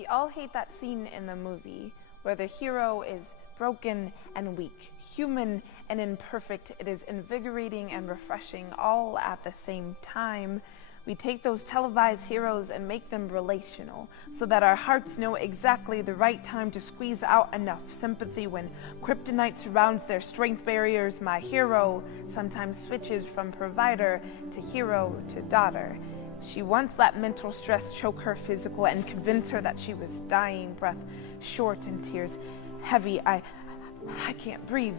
We all hate that scene in the movie where the hero is broken and weak, human and imperfect. It is invigorating and refreshing all at the same time. We take those televised heroes and make them relational so that our hearts know exactly the right time to squeeze out enough sympathy when kryptonite surrounds their strength barriers. My hero sometimes switches from provider to hero to daughter. She once let mental stress choke her physical and convince her that she was dying, breath short and tears heavy. I can't breathe.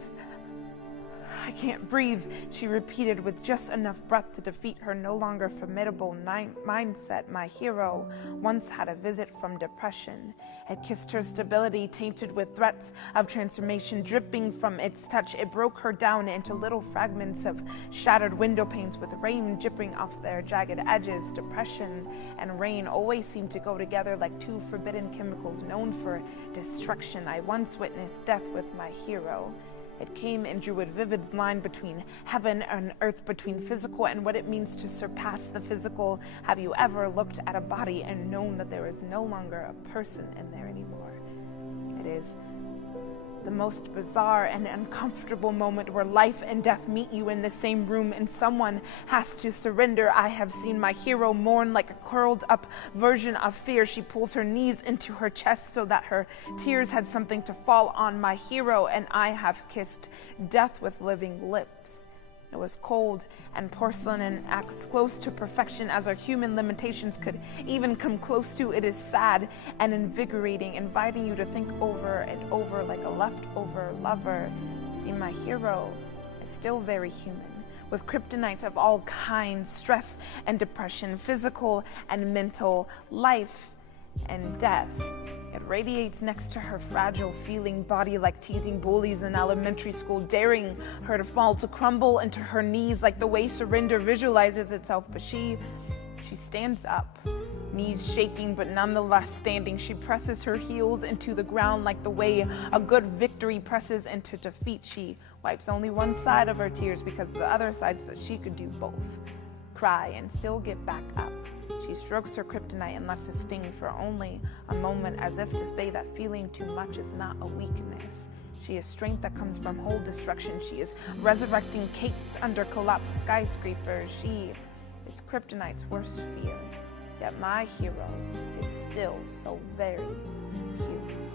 I can't breathe, she repeated with just enough breath to defeat her no longer formidable mindset. My hero once had a visit from depression. It kissed her stability, tainted with threats of transformation dripping from its touch. It broke her down into little fragments of shattered window panes with rain dripping off their jagged edges. Depression and rain always seem to go together like two forbidden chemicals known for destruction. I once witnessed death with my hero. It came and drew a vivid line between heaven and earth, between physical and what it means to surpass the physical. Have you ever looked at a body and known that there is no longer a person in there anymore? It is the most bizarre and uncomfortable moment where life and death meet you in the same room and someone has to surrender. I have seen my hero mourn like a curled up version of fear. She pulled her knees into her chest so that her tears had something to fall on. My hero and I have kissed death with living lips. It was cold and porcelain and as close to perfection as our human limitations could even come close to. It is sad and invigorating, inviting you to think over and over like a leftover lover. See, my hero is still very human, with kryptonite of all kinds, stress and depression, physical and mental, life and death. It radiates next to her fragile, feeling body like teasing bullies in elementary school, daring her to fall, to crumble into her knees like the way surrender visualizes itself. But she stands up, knees shaking but nonetheless standing. She presses her heels into the ground like the way a good victory presses into defeat. She wipes only one side of her tears because the other side says that she could do both. Cry and still get back up. She strokes her kryptonite and lets it sting for only a moment, as if to say that feeling too much is not a weakness. She is strength that comes from whole destruction. She is resurrecting capes under collapsed skyscrapers. She is kryptonite's worst fear. Yet my hero is still so very human.